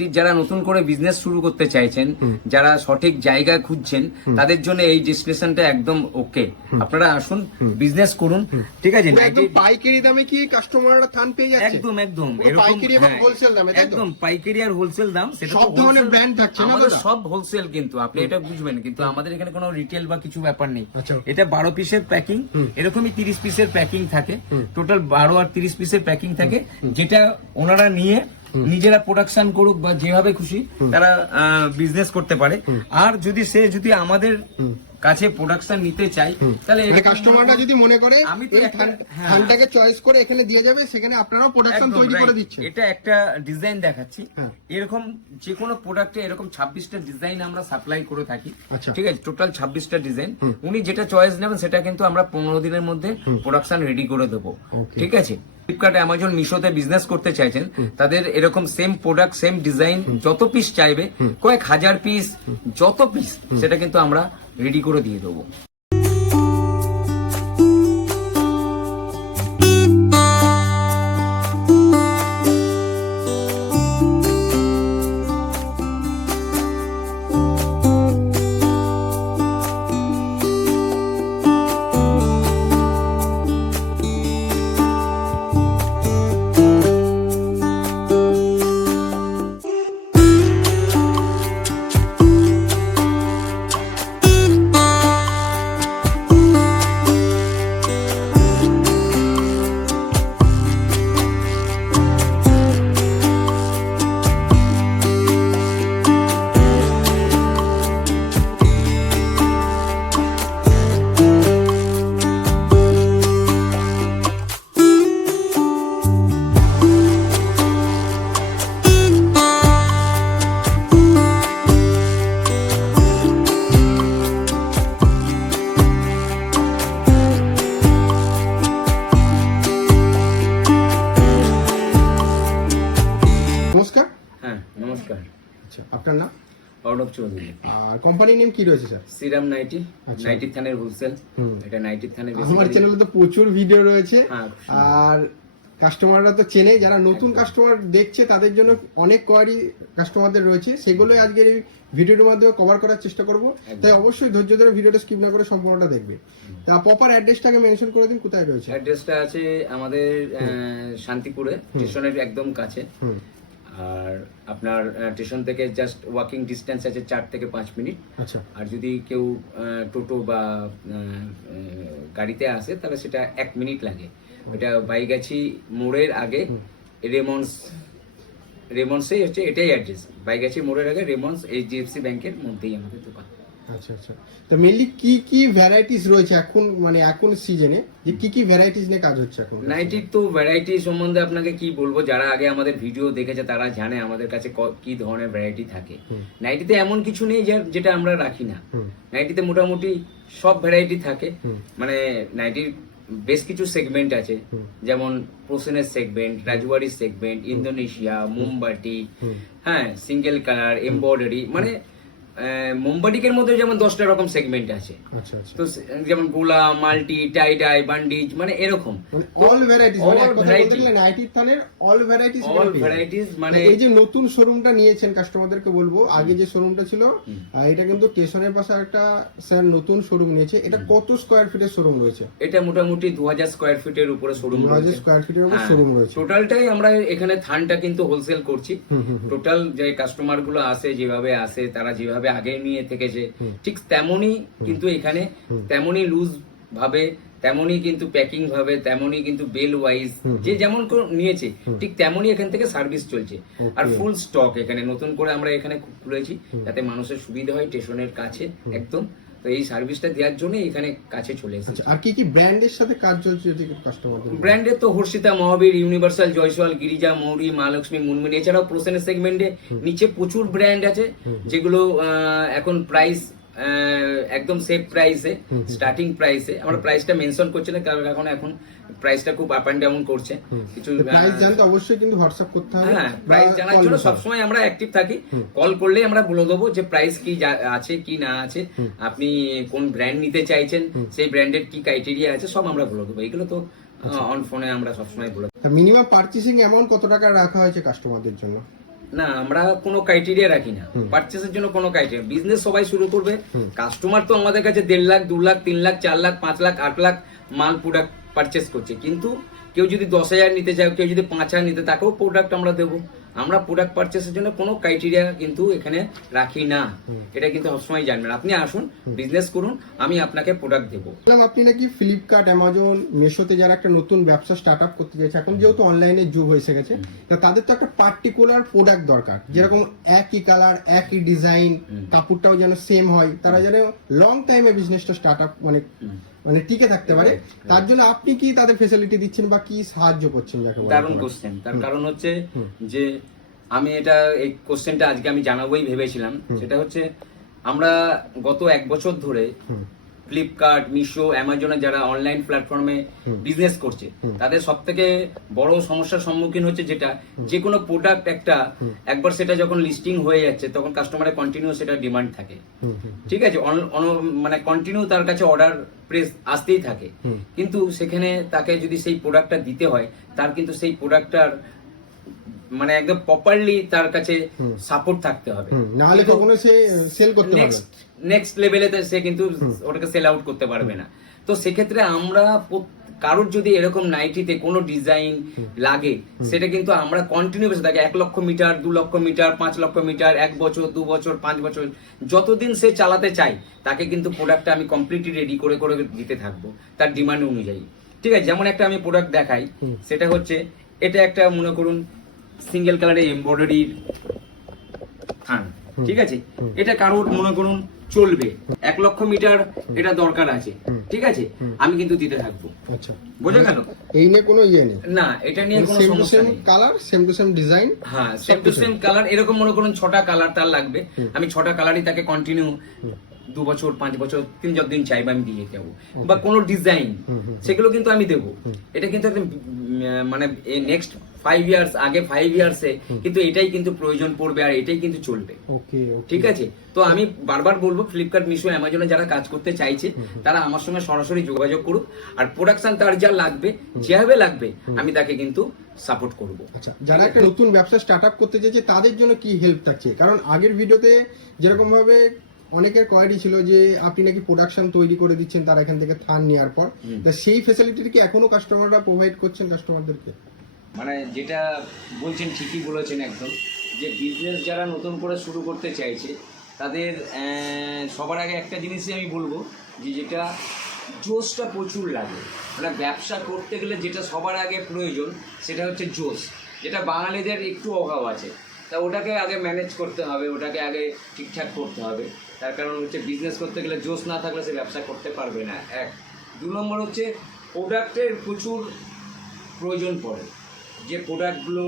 নাইটির যারা নতুন করে বিজনেস শুরু করতে চাইছেন, যারা সঠিক জায়গা খুঁজছেন, তাদের জন্য এই ডেস্টিনেশনটা একদম ওকে। আপনারা আসুন, বিজনেস করুন, ঠিক আছে। একদম পাইকারি দামে কি কাস্টমাররা থান পেয়ে যাচ্ছে? একদম একদম পাইকারি এবং হোলসেল দামে, তাই তো? একদম পাইকারি আর হোলসেল দাম। সেটা সব ধরনের ব্র্যান্ড থাকছে না আমাদের, দাদা? সব হোলসেল, কিন্তু আপনি এটা বুঝবেন, কিন্তু আমাদের এখানে কোনো রিটেল বা কিছু ব্যাপার নেই। আচ্ছা। এটা 12 পিসের প্যাকিং, এরকমই 30 পিসের প্যাকিং থাকে, টোটাল 12 আর 30 পিসের প্যাকিং থাকে, যেটা ওনারা নিয়ে নিজেরা প্রোডাকশন করুক বা যেভাবে খুশি তারা বিজনেস করতে পারে। আর যদি আমাদের কাছে প্রোডাকশন নিতে চাই, তাহলে কাস্টমাররা যদি মনে করে আমি তো এই থানটাকে চয়েস করে এখানে দিয়ে যাবে, সেখানে আপনারাও প্রোডাকশন তৈরি করে দিচ্ছেন। এটা একটা ডিজাইন দেখাচ্ছি, এরকম যে কোনো প্রোডাক্টে এরকম 26টা ডিজাইন আমরা সাপ্লাই করে থাকি, ঠিক আছে। টোটাল 26টা ডিজাইন, উনি যেটা চয়েস নেবেন সেটা কিন্তু আমরা 15 দিনের মধ্যে প্রোডাকশন রেডি করে দেবো, ঠিক আছে। ফ্লিপকার্ট, অ্যামাজন, মিশোতে বিজনেস করতে চাইছেন, তাদের এরকম সেম প্রোডাক্ট, সেম ডিজাইন, যত পিস চাইবে, কয়েক হাজার পিস, যত পিস, সেটা কিন্তু আমরা রেডি করে দিয়ে দেবো। নমস্কার। হ্যাঁ, নমস্কার। আচ্ছা, আপনার নাম? অর্ণব চৌধুরী। আর কোম্পানি নেম কি রয়েছে স্যার? শ্রীরাম নাইটি, নাইটি থানের হোলসেল। এটা নাইটি থানে আমার চ্যানেলে তো প্রচুর ভিডিও রয়েছে, হ্যাঁ, আর কাস্টমাররা তো চেনে, যারা নতুন কাস্টমার দেখছে তাদের জন্য অনেক কোয়ারি কাস্টমারদের রয়েছে, সেগুলোই আজকের এই ভিডিওর মাধ্যমে কভার করার চেষ্টা করব। তাই অবশ্যই ধৈর্য ধরে ভিডিওটা স্কিপ না করে সম্পূর্ণটা দেখবে। তা প্রপার অ্যাড্রেসটাকে মেনশন করে দিন, কোথায় রয়েছে? অ্যাড্রেসটা আছে আমাদের শান্তিপুরে, স্টেশনের একদম কাছে। আর আপনার স্টেশন থেকে জাস্ট ওয়াকিং ডিস্টেন্স আছে 4 থেকে 5 মিনিট। আচ্ছা। আর যদি কেউ টোটো বা গাড়িতে আসে, তাহলে সেটা 1 মিনিট লাগে। ওটা বাইগাছি মোড়ের আগে রেমন্ডসেই হচ্ছে, এটাই অ্যাড্রেস। বাইগাছি মোড়ের আগে রেমন্ডস HDFC ব্যাংকের মধ্যেই আমাদের দোকান। আচ্ছা আচ্ছা। তো মেইনলি কি কি ভ্যারাইটিস রয়েছে এখন, মানে এখন সিজনে যে কি কি ভ্যারাইটিস নিয়ে কাজ হচ্ছে এখন? নাইটির তো ভ্যারাইটি সম্বন্ধে আপনাকে কি বলবো, যারা আগে আমাদের ভিডিও দেখেছে তারা জানে আমাদের কাছে কি ধরনের ভ্যারাইটি থাকে। নাইটিতে এমন কিছু নেই যেটা আমরা রাখি না। নাইটিতে মোটামুটি সব ভ্যারাইটি থাকে। মানে নাইটির বেশ কিছু সেগমেন্ট আছে, যেমন প্রোসেনের সেগমেন্ট, রাজওয়াড়ির সেগমেন্ট, ইন্দোনেশিয়া, মোমবাটি, হ্যাঁ, সিঙ্গেল কালার, এমব্রয়ডারি, মানে মোমবাটিকের মধ্যে যেমন 10টা রকম সেগমেন্ট আছে। আচ্ছা আচ্ছা। তো যেমন গোলা, মাল্টি, টাই ডাই, বান্ডিজ, মানে এরকম অল ভ্যারাইটিস, মানে এক কথা বলতে গেলে নাইটি থানের অল ভ্যারাইটিস। মানে এই যে নতুন শোরুমটা নিয়েছেন, কাস্টমারদেরকে বলবো, আগে যে শোরুমটা ছিল এটা কিন্তু স্টেশনের পাশে একটা স্যার নতুন শোরুম নিয়েছে। এটা কত স্কয়ার ফিটের শোরুম রয়েছে? এটা মোটামুটি 2000 স্কয়ার ফিটের উপরে শোরুম রয়েছে। 2000 স্কয়ার ফিটের উপরে শোরুম রয়েছে। টোটালটাই আমরা এখানে থানটা কিন্তু হোলসেল করছি। টোটাল যে কাস্টমার গুলো আসে, যেভাবে আসে, তারা যেভাবে আগে নিয়ে থেকেছে, ঠিক তেমনই কিন্তু এখানে, তেমনই লুজ ভাবে, তেমনই কিন্তু প্যাকিং ভাবে, তেমনই কিন্তু বেল ওয়াইজ, যে যেমন নিয়েছে ঠিক তেমনই এখান থেকে সার্ভিস চলছে। আর ফুল স্টক এখানে নতুন করে আমরা এখানে খুলেছি, যাতে মানুষের সুবিধা হয়, স্টেশনের কাছে একদম। তো এই সার্ভিসটা দেওয়ার জন্য এখানে কাছে চলে এসেছে। আর কি কি ব্র্যান্ডের সাথে কাজ চলছে যদি কাস্টমারদের? ব্র্যান্ডের তো হর্ষিতা, মহাবীর, ইউনিভার্সাল, জয়সওয়াল, গিরিজা, মৌরি, মা লক্ষ্মী, মুনমিনি, এছাড়াও প্রোসেনের সেগমেন্টে নিচে প্রচুর ব্র্যান্ড আছে, যেগুলো এখন প্রাইস একদম সেফ প্রাইসে, স্টার্টিং প্রাইসে। আমরা প্রাইসটা মেনশন করছি না, কারণ এখন প্রাইসটা খুব আপ এন্ড ডাউন করছে। কিছু প্রাইস জানতে অবশ্যই কিন্তু হোয়াটসঅ্যাপ করতে হবে। হ্যাঁ, প্রাইস জানার জন্য সবসময় আমরা অ্যাক্টিভ থাকি। কল করলেই আমরা বলে দেবো যে প্রাইস কি আছে কি না আছে, আপনি কোন ব্র্যান্ড নিতে চাইছেন, সেই ব্র্যান্ডের কি ক্রাইটেরিয়া আছে, সব আমরা বলে দেবো। এগুলো তো অন ফোনে আমরা সবসময় বলে দেবো। মিনিমাম পারচেসিং অ্যামাউন্ট কত টাকা রাখা হয়েছে কাস্টমারদের জন্য? না, আমরা কোনো ক্রাইটেরিয়া রাখি না পারচেসের জন্য, কোনো ক্রাইটেরিয়া। বিজনেস সবাই শুরু করবে, কাস্টমার তো আমাদের কাছে 1.5 লাখ 2 লাখ 3 লাখ 4 লাখ 5 লাখ 8 লাখ মাল প্রোডাক্ট পারচেস করছে, কিন্তু কেউ যদি 10,000 নিতে চায়, কেউ যদি 5,000 নিতে, তাকেও প্রোডাক্ট আমরা দেবো। আমরা প্রোডাক্ট পারচেসের জন্য কোনো ক্রাইটেরিয়া কিন্তু এখানে রাখি না, এটা কিন্তু সবসময় জানবেন। আপনি আসুন, বিজনেস করুন, আমি আপনাকে প্রোডাক্ট দেবো। আপনি নাকি ফ্লিপকার্ট, অ্যামাজন, মেশোতে যারা একটা নতুন ব্যবসা স্টার্ট আপ করতে চাইছে, এখন যেহেতু অনলাইনের যুগ হয়ে গেছে, তা তাদের তো একটা পার্টিকুলার প্রোডাক্ট দরকার, যেরকম একই কালার, একই ডিজাইন, কাপড়টাও যেন সেম হয়, তারা যেন লং টাইমে বিজনেসটা স্টার্ট আপ মানে টিকে থাকতে পারে। তার জন্য আপনি কি তাদের ফেসিলিটি দিচ্ছেন বা কি সাহায্য করছেন? দারুণ কোশ্চেন। তার কারণ হচ্ছে যে আমি এটা, এই কোশ্চেনটা আজকে আমি জানাবোই ভেবেছিলাম। সেটা হচ্ছে আমরা গত 1 বছর ধরে ফ্লিপকার্ট, মিশো, অ্যামাজনে যারা অনলাইন প্ল্যাটফর্মে বিজনেস করছে, তাদের সব থেকে বড় সমস্যার সম্মুখীন হচ্ছে যেটা, যে কোনো প্রোডাক্ট একবার সেটা যখন লিস্টিং হয়ে যাচ্ছে, তখন কাস্টমারের কন্টিনিউ সেটা ডিমান্ড থাকে, ঠিক আছে, মানে কন্টিনিউ তার কাছে অর্ডার প্রেস আসতেই থাকে। কিন্তু সেখানে তাকে যদি সেই প্রোডাক্টটা দিতে হয়, তার কিন্তু সেই প্রোডাক্টটার মানে একদম প্রপারলি তার কাছে সাপোর্ট থাকতে হবে, নাহলে কখনো সে সেল করতে পারবে না, নেক্সট লেভেলে সে কিন্তু ওটাকে সেল আউট করতে পারবে না। তো সেক্ষেত্রে আমরা কারোর যদি এরকম নাইটিতে কোনো ডিজাইন লাগে, সেটা কিন্তু আমরা কন্টিনিউ বেসে থাকে 1 লক্ষ মিটার, 2 লক্ষ মিটার, 5 লক্ষ মিটার, 1 বছর, 2 বছর, 5 বছর, যতদিন সে চালাতে চায়, তাকে কিন্তু প্রোডাক্টটা আমি কমপ্লিটলি রেডি করে করে দিতে থাকবো তার ডিমান্ড অনুযায়ী, ঠিক আছে। যেমন একটা আমি প্রোডাক্ট দেখাই, সেটা হচ্ছে এটা একটা মনে করুন সিঙ্গেল কালারের এমব্রয়ডারি থান, ঠিক আছে। এটা কারোর মনে করুন চলবে 1 লক্ষ মিটার, এটা দরকার আছে, ঠিক আছে, আমি কিন্তু দিতে থাকবো। আচ্ছা, বোঝা গেল? এই নিয়ে কোনো ইয়ে নেই না, এটা নিয়ে কোনো সমস্যা নেই। Colour same to same design, হ্যাঁ, সেম টু সেম কালার। এরকম মনে করুন 6টা কালার তার লাগবে, আমি 6টা কালারই তাকে কন্টিনিউ 2 বছর, 5 বছর, 3 যতদিন চাইবে আমি দিয়ে যাবো। বা কোনো ডিজাইন, সেগুলো কিন্তু আমি দেবো। এটা কিন্তু মানে নেক্সট 5 ইয়ার্স, আগে 5 ইয়ার্সে কিন্তু এটাই কিন্তু প্রয়োজন পড়বে, আর এটাই কিন্তু চলবে, ঠিক আছে। তো আমি বারবার বলবো, ফ্লিপকার্ট, মিশো, অ্যামাজনে যারা কাজ করতে চাইছে, তারা আমার সঙ্গে সরাসরি যোগাযোগ করুক, আর প্রোডাকশন তার যা লাগবে, যেভাবে লাগবে, আমি তাকে কিন্তু সাপোর্ট করব। আচ্ছা, যারা একটা নতুন ব্যবসা স্টার্ট আপ করতে চাইছে, তাদের জন্য কি হেল্প থাকছে? কারণ আগের ভিডিওতে যেরকম ভাবে অনেকের কোয়ারি ছিল যে আপনি নাকি প্রোডাকশন তৈরি করে দিচ্ছেন তারা এখান থেকে থান নেওয়ার পর, তো সেই ফ্যাসিলিটি কি এখনো কাস্টমাররা প্রোভাইড করছেন কাস্টমারদেরকে? মানে যেটা বলছেন ঠিকই বলেছেন একদম, যে বিজনেস যারা নতুন করে শুরু করতে চাইছে, তাদের সবার আগে একটা জিনিসই আমি বলবো, যে যেটা জোশটা প্রচুর লাগে। মানে ব্যবসা করতে গেলে যেটা সবার আগে প্রয়োজন, সেটা হচ্ছে জোশ, যেটা বাঙালিদের একটু অভাব আছে। তা ওটাকে আগে ম্যানেজ করতে হবে, ওটাকে আগে ঠিকঠাক করতে হবে। তার কারণ হচ্ছে বিজনেস করতে গেলে জোশ না থাকলে সে ব্যবসা করতে পারবে না, 1। 2 নম্বর হচ্ছে প্রোডাক্টের প্রচুর প্রয়োজন পড়ে। যে প্রোডাক্টগুলো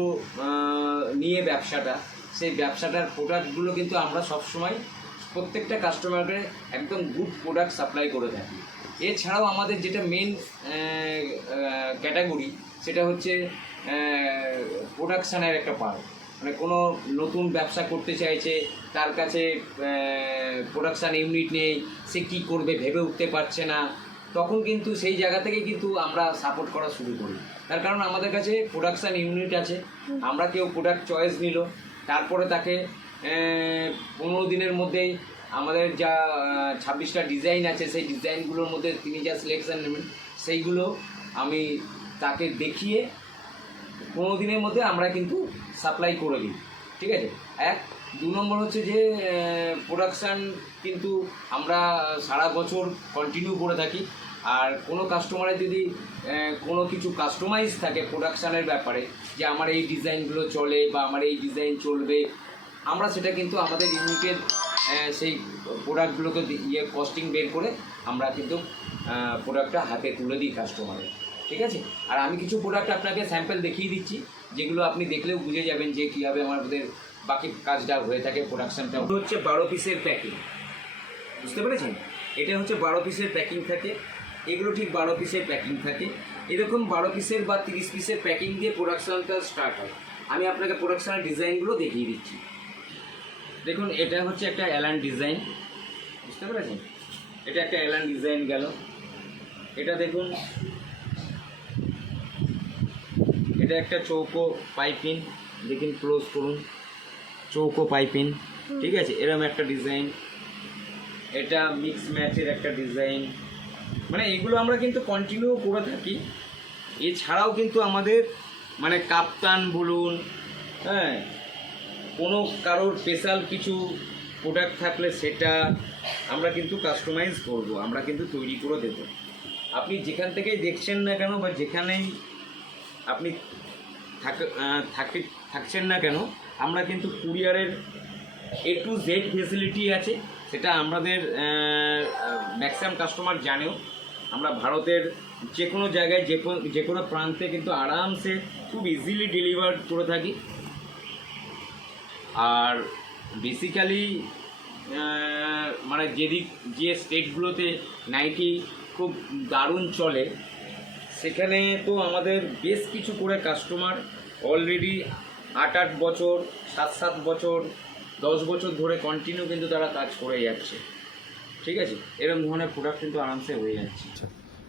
নিয়ে ব্যবসাটা, সেই ব্যবসাটার প্রোডাক্টগুলো কিন্তু আমরা সবসময় প্রত্যেকটা কাস্টমারকে একদম গুড প্রোডাক্ট সাপ্লাই করে থাকি। এছাড়াও আমাদের যেটা মেন ক্যাটাগরি, সেটা হচ্ছে প্রোডাকশানের একটা পার্ট। মানে কোনো নতুন ব্যবসা করতে চাইছে, তার কাছে প্রোডাকশান ইউনিট নেই, সে কী করবে ভেবে উঠতে পারছে না, তখন কিন্তু সেই জায়গা থেকে কিন্তু আমরা সাপোর্ট করা শুরু করি। তার কারণ আমাদের কাছে প্রোডাকশান ইউনিট আছে। আমরা কেউ প্রোডাক্ট চয়েস নিল, তারপরে তাকে 15 দিনের মধ্যেই আমাদের যা 26টা ডিজাইন আছে, সেই ডিজাইনগুলোর মধ্যে তিনি যা সিলেকশান নেবেন, সেইগুলো আমি তাকে দেখিয়ে 15 দিনের মধ্যে আমরা কিন্তু সাপ্লাই করে দিই, ঠিক আছে। 1। 2 নম্বর হচ্ছে যে প্রোডাকশান কিন্তু আমরা সারা বছর কন্টিনিউ করে থাকি। আর কোনো কাস্টমারের যদি কোনো কিছু কাস্টমাইজ থাকে প্রোডাকশানের ব্যাপারে, যে আমার এই ডিজাইনগুলো চলে বা আমার এই ডিজাইন চলবে, আমরা সেটা কিন্তু আমাদের ইউনিটের সেই প্রোডাক্টগুলোকে কস্টিং বের করে আমরা কিন্তু প্রোডাক্টটা হাতে তুলে দিই কাস্টমারের, ঠিক আছে। আর আমি কিছু প্রোডাক্ট আপনাকে স্যাম্পল দেখিয়ে দিচ্ছি, যেগুলো আপনি দেখলেও বুঝে যাবেন যে কীভাবে আমাদের বাকি কাজটা হয়ে থাকে। প্রোডাকশানটা হচ্ছে 12 পিসের প্যাকিং, বুঝতে পেরেছেন? এটা হচ্ছে 12 পিসের প্যাকিং থাকে, এগুলো ঠিক 12 পিসের প্যাকিং থাকে। এরকম 12 পিসের বা 30 পিসের প্যাকিং দিয়ে প্রোডাকশানটা স্টার্ট হয়। আমি আপনাকে প্রোডাকশানের ডিজাইনগুলো দেখিয়ে দিচ্ছি। দেখুন, এটা হচ্ছে একটা অ্যালান ডিজাইন, বুঝতে পেরেছেন? এটা একটা অ্যালান ডিজাইন গেল। এটা দেখুন, এটা একটা চৌকো পাইপিং, দেখুন ক্লোজ করুন, চৌকো পাইপিং, ঠিক আছে, এরকম একটা ডিজাইন, এটা মিক্স ম্যাচের একটা ডিজাইন, মানে এগুলো আমরা কিন্তু কন্টিনিউ করে থাকি। এছাড়াও কিন্তু আমাদের মানে কাপ্তান বলুন, হ্যাঁ, কোনো কারোর স্পেশাল কিছু প্রোডাক্ট থাকলে সেটা আমরা কিন্তু কাস্টমাইজ করব, আমরা কিন্তু তৈরি করে দেব। আপনি যেখান থেকেই দেখছেন না কেন বা যেখানেই আপনি থাকছেন না কেন, আমরা কিন্তু কুরিয়ারের A to Z ফেসিলিটি আছে, সেটা আমাদের ম্যাক্সিমাম কাস্টমার জানেও। আমরা ভারতের যে কোনো জায়গায় যে কোনো প্রান্তে কিন্তু আরামসে খুব ইজিলি ডেলিভার করে থাকি। আর বেসিক্যালি মানে যে স্টেটগুলোতে নাইটি খুব দারুণ চলে, সেখানে তো আমাদের বেশ কিছু করে কাস্টমার অলরেডি 8 বছর, 7 বছর, 10 বছর ধরে কন্টিনিউ কিন্তু তারা কাজ করে যাচ্ছে, ঠিক আছে। এরকম ধরনের প্রোডাক্ট কিন্তু আরামসে হয়ে যাচ্ছে।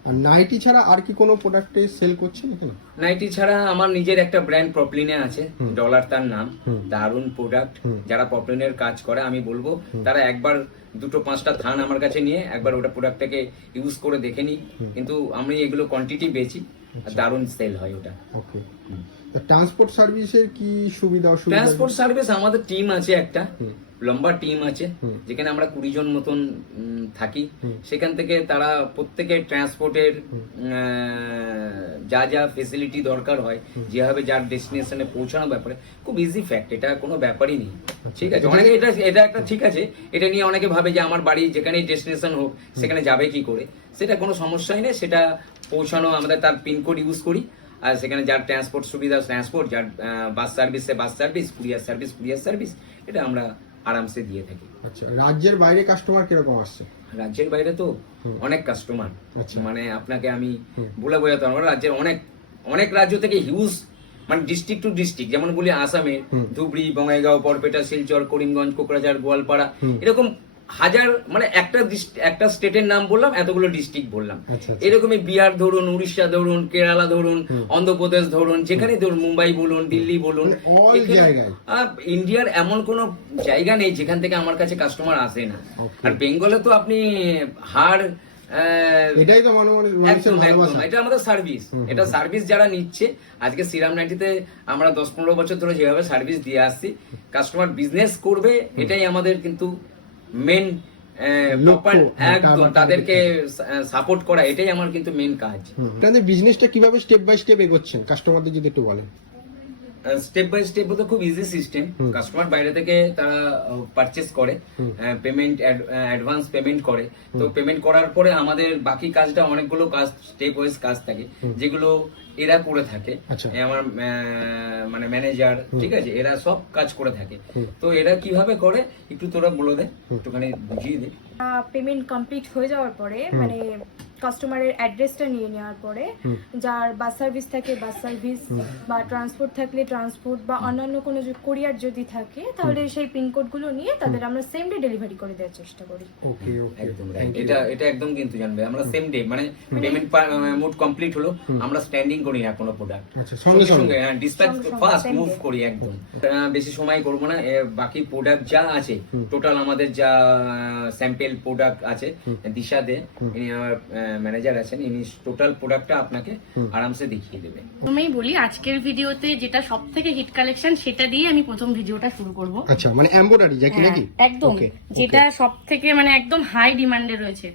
আর নাইটি ছাড়া আর কি কোনো প্রোডাক্টে সেল করছেন এখানে? নাইটি ছাড়া আমার নিজের একটা ব্র্যান্ড পপলিনে আছে, ডলার তার নাম, দারুণ প্রোডাক্ট। যারা পপলিনের কাজ করে আমি বলবো তারা একবার 2-5টা থান আমার কাছে নিয়ে একবার ওটা প্রোডাক্টটাকে ইউজ করে দেখে নিই, কিন্তু আমি এগুলো কোয়ান্টিটি বেচি, দারুণ সেল হয় ওটা। ওকে, ট্রান্সপোর্ট সার্ভিসের কি সুবিধা অসুবিধা? ট্রান্সপোর্ট সার্ভিস আমাদের টিম আছে, একটা লম্বা টিম আছে, যেখানে আমরা 20 জন মতন থাকি। সেখান থেকে তারা প্রত্যেকের ট্রান্সপোর্টের যা যা ফেসিলিটি দরকার হয়, যেভাবে যার ডেস্টিনেশনে পৌঁছানোর ব্যাপারে খুব ইজি ফ্যাক্ট, এটা কোনো ব্যাপারই নেই, ঠিক আছে। অনেকে এটা একটা ঠিক আছে, এটা নিয়ে অনেকে ভাবে যে আমার বাড়ি যেখানেই ডেস্টিনেশন হোক সেখানে যাবে কি করে, সেটা কোনো সমস্যাই নেই। সেটা পৌঁছানো আমাদের তার পিনকোড ইউজ করি, আর সেখানে যার ট্রান্সপোর্ট সুবিধা ট্রান্সপোর্ট, যার বাস সার্ভিসে বাস সার্ভিস, কুরিয়ার সার্ভিস, এটা আমরা আরামসে দিয়ে থাকি। আচ্ছা, রাজ্যের বাইরে কাস্টমার কিরকম আসছে? রাজ্যের বাইরে তো অনেক কাস্টমার, আচ্ছা। মানে আপনাকে আমি বলে বোঝাতে পারবো না। রাজ্যের অনেক রাজ্য থেকে হিউজ, মানে ডিস্ট্রিক্ট টু ডিস্ট্রিক্ট, যেমন বলি আসামের ধুবড়ি, বঙ্গাইগাঁও, বরপেটা, শিলচর, করিমগঞ্জ, কোকরাঝাড়, গোয়ালপাড়া, এরকম হাজার, মানে একটা স্টেটের নাম বললাম, এতগুলো ডিস্ট্রিক্ট বললাম। এরকমই বিহার ধরুন, উড়িষ্যা ধরুন, কেরালা ধরুন, অন্ধ্রপ্রদেশ ধরুন, যেখানে ধরুন, মুম্বাই বলুন, দিল্লি বলুন, ইন্ডিয়ার এমন কোন জায়গা নেই যেখান থেকে আমার কাছে কাস্টমার আসে না। আর বেঙ্গলে তো আপনি এটাই তো এটা আমাদের সার্ভিস, এটা সার্ভিস যারা নিচ্ছে আজকে শ্রীরাম নাইটিতে আমরা 10-15 বছর ধরে যেভাবে সার্ভিস দিয়ে আসছি, কাস্টমার বিজনেস করবে, এটাই আমাদের কিন্তু মেন একদম, তাদেরকে সাপোর্ট করা, এটাই আমার কিন্তু মেন কাজ। আপনাদের বিজনেসটা কিভাবে স্টেপ বাই স্টেপ এগোচ্ছেন কাস্টমারদের যদি একটু বলেন? স্টেপ বাই স্টেপ তো খুব ইজি সিস্টেম। কাস্টমার বাইরে থেকে তারা পারচেস করে, পেমেন্ট অ্যাডভান্স পেমেন্ট করে, তো পেমেন্ট করার পরে আমাদের বাকি কাজটা অনেকগুলো কাজ, স্টেপ ওয়াইজ কাজ থাকে, যেগুলো এরা করে থাকে, আমার মানে ম্যানেজার, ঠিক আছে, এরা সব কাজ করে থাকে। তো এরা কিভাবে করে একটু তোরা বলে দে, একটুখানি বুঝিয়ে দে। পেমেন্ট কমপ্লিট হয়ে যাওয়ার পরে, মানে কাস্টমারের অ্যাড্রেসটা নিয়ে নেওয়ার পরে, যার বাস সার্ভিস থাকে বাস সার্ভিস, বা ট্রান্সপোর্ট থাকলে ট্রান্সপোর্ট, বা অন্যান্য কোনো কোরিয়ার যদি থাকে তাহলে সেই পিনকোডগুলো নিয়ে তাদের আমরা সেম ডে ডেলিভারি করে দেওয়ার চেষ্টা করি। ওকে, একদম রাইট, এটা একদম কিন্তু জানবে, আমরা সেম ডে, মানে পেমেন্ট মোড কমপ্লিট হলো, আমরা স্ট্যান্ডিং করি না কোনো প্রোডাক্ট, সঙ্গে সঙ্গে ডিসপ্যাচ ফাস্ট মুভ করি একদম। বেশি সময় করবো না, বাকি প্রোডাক্ট যা আছে টোটাল আমাদের যা স্যাম্পল প্রোডাক্ট আছে, দিশা দে, ইনি আমার ম্যানেজার আছেন, ইনি টোটাল প্রোডাক্টটা আপনাকে আরামসে দেখিয়ে দেবে। প্রথমেই বলি, আজকের ভিডিওতে যেটা সবথেকে হিট কালেকশন সেটা দিয়ে আমি প্রথম ভিডিওটা শুরু করব। আচ্ছা, মানে এমব্রয়ডারি যাকে নাকি? একদম, যেটা সবথেকে মানে একদম হাই ডিমান্ডে রয়েছে।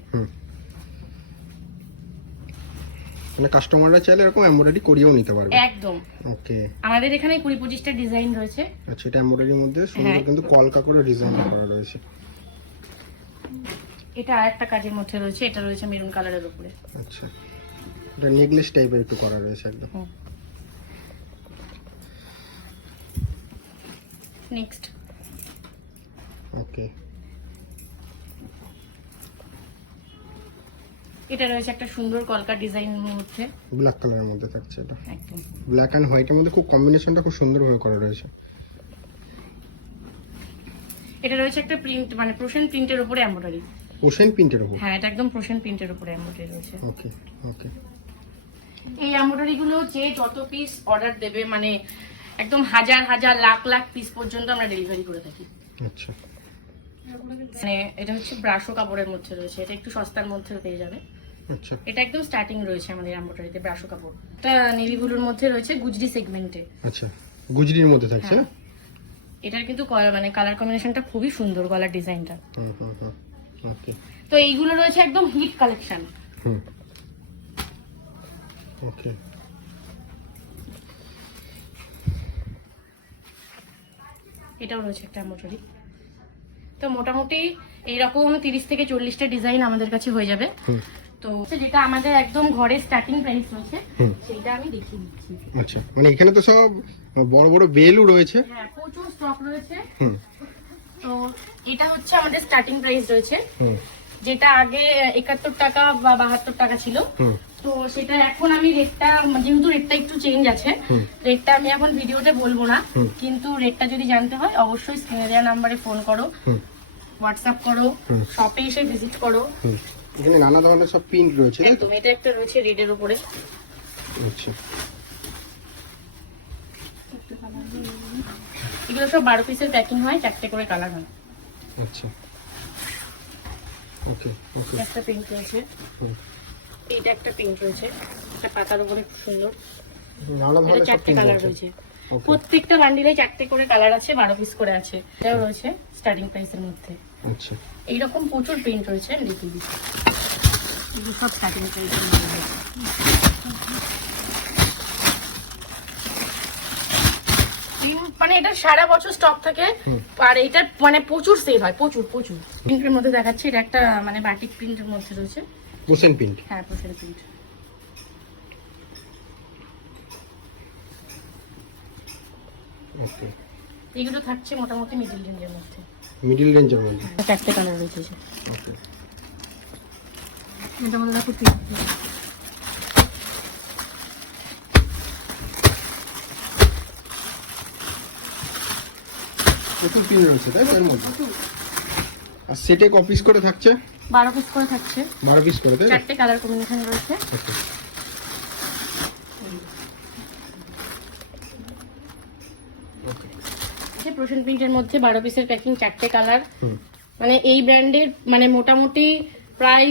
মানে কাস্টমাররা চাইলে এরকম এমব্রয়ডারি করিয়েও নিতে পারবে। একদম। ওকে, আমাদের এখানে 20-25টা ডিজাইন রয়েছে। আচ্ছা, এটা এমব্রয়ডারির মধ্যে সুন্দর কিন্তু কলকা করে ডিজাইন করা রয়েছে। এটা আরেকটা কাজের মধ্যে রয়েছে, এটা রয়েছে মেরুন কালারের উপরে। আচ্ছা, এটা নেকলেস টাইপের একটু করা রয়েছে একদম। নেক্সট, ওকে, এটা রয়েছে একটা সুন্দর কলকা ডিজাইনের মধ্যে, ব্ল্যাক কালারের মধ্যে থাকছে। এটা একদম ব্ল্যাক এন্ড হোয়াইটের মধ্যে খুব কম্বিনেশনটা খুব সুন্দরভাবে করা রয়েছে। এটা রয়েছে একটা প্রিন্ট, মানে প্রোশন প্রিন্টের উপরে এমব্রয়ডারি। ওশেন প্রিন্টের উপর? হ্যাঁ, এটা একদম প্রোশন প্রিন্টের উপরে এমব্রয়ডারি রয়েছে। ওকে, ওকে। এই এমব্রয়ডারি গুলো যে যত পিস অর্ডার দেবে, মানে একদম হাজার হাজার লাখ লাখ পিস পর্যন্ত আমরা ডেলিভারি করে থাকি। আচ্ছা মানে এটা হচ্ছে ব্রাশো কাপড়ের মধ্যে রয়েছে, এটা একটু সস্তার মধ্যে পেয়ে যাবে। আচ্ছা এটা একদম স্টার্টিং রয়েছে আমাদের এমব্রয়ডারিতে ব্রাশো কাপড়। এটা নেভি ব্লুর মধ্যে রয়েছে গুজরি সেগমেন্টে। আচ্ছা গুজরির মধ্যে থাকছে না? এটার কিন্তু মানে কালার কম্বিনেশনটা খুবই সুন্দর, গলার ডিজাইনটা। ওকে তো এইগুলো রয়েছে একদম হিট কালেকশন। ওকে এটাও রয়েছে একটা এমব্রয়ডারি। তো মোটামুটি এইরকম 30 থেকে 40টা ডিজাইন আমাদের কাছে হয়ে যাবে। তো যেটা আমাদের একদম ঘরের স্টার্টিং প্রাইস রয়েছে সেটা আমি দেখিয়ে দিচ্ছি। আচ্ছা মানে এখানে তো সব বড় বড় বেলও রয়েছে। হ্যাঁ প্রচুর স্টক রয়েছে। তো এটা হচ্ছে আমাদের স্টার্টিং প্রাইস রয়েছে, যেটা আগে 71 টাকা বা 72 টাকা ছিল। তো সেটা এখন আমি রেটটা, যেহেতু রেটটা একটু চেঞ্জ আছে, রেটটা আমি এখন ভিডিওতে বলবো না, কিন্তু রেটটা যদি জানতে হয় অবশ্যই স্ক্রিনে দেওয়া নাম্বারে ফোন করো, হোয়াটসঅ্যাপ করো, শপে এসে ভিজিট করো। এখানে নানা ধরনের সব প্রিন্ট রয়েছে তাই তো? একদম, এটা একটা রয়েছে রেডের উপরে। আচ্ছা এগুলো সব 12 পিসের প্যাকিং হয়, 4টে করে কালার হয়। আচ্ছা ওকে ওকে একটা প্রিন্ট রয়েছে, এইটা একটা প্রিন্ট রয়েছে, একটা পাতার উপরে খুব সুন্দর। নানা এটা ধরনের সব 4টে প্রিন্ট কালার রয়েছে। রয়েছে, প্রত্যেকটা বান্ডিলে 4টে করে কালার আছে, 12 পিস করে আছে। এটাও রয়েছে স্টার্টিং প্রাইসের মধ্যে। আচ্ছা এইরকম প্রচুর প্রিন্ট রয়েছে, আমি দেখিয়ে দিচ্ছি। এগুলো সব স্টার্টিং প্রাইসের মধ্যে রয়েছে। মানে এটা সারা বছর স্টক থাকে, আর এটা মানে প্রচুর সেল হয়, প্রচুর প্রচুর। প্রিন্টের মধ্যে দেখাচ্ছি, এটা একটা মানে বাটিক প্রিন্টের মধ্যে রয়েছে। পোসেন প্রিন্ট। হ্যাঁ পোসেন প্রিন্ট। ওকে এগুলো থাকছে মোটামুটি মিডল রেঞ্জের মধ্যে। মিডল রেঞ্জের মধ্যে। 4টে কালার রয়েছে। ওকে এটা মধ্যে দেখো প্রচুর প্রিন্ট রয়েছে তাই তো এর মধ্যে? আর সেটে ক পিস করে থাকছে? 12 পিস করে থাকছে, 12 পিস করে তাই তো? 4টে কালার কম্বিনেশন রয়েছে। ওকে প্রোশন প্রিন্টের মধ্যে 12 পিসের প্যাকিং, 4টে কালার। মানে এই ব্র্যান্ডের মানে মোটামুটি প্রায়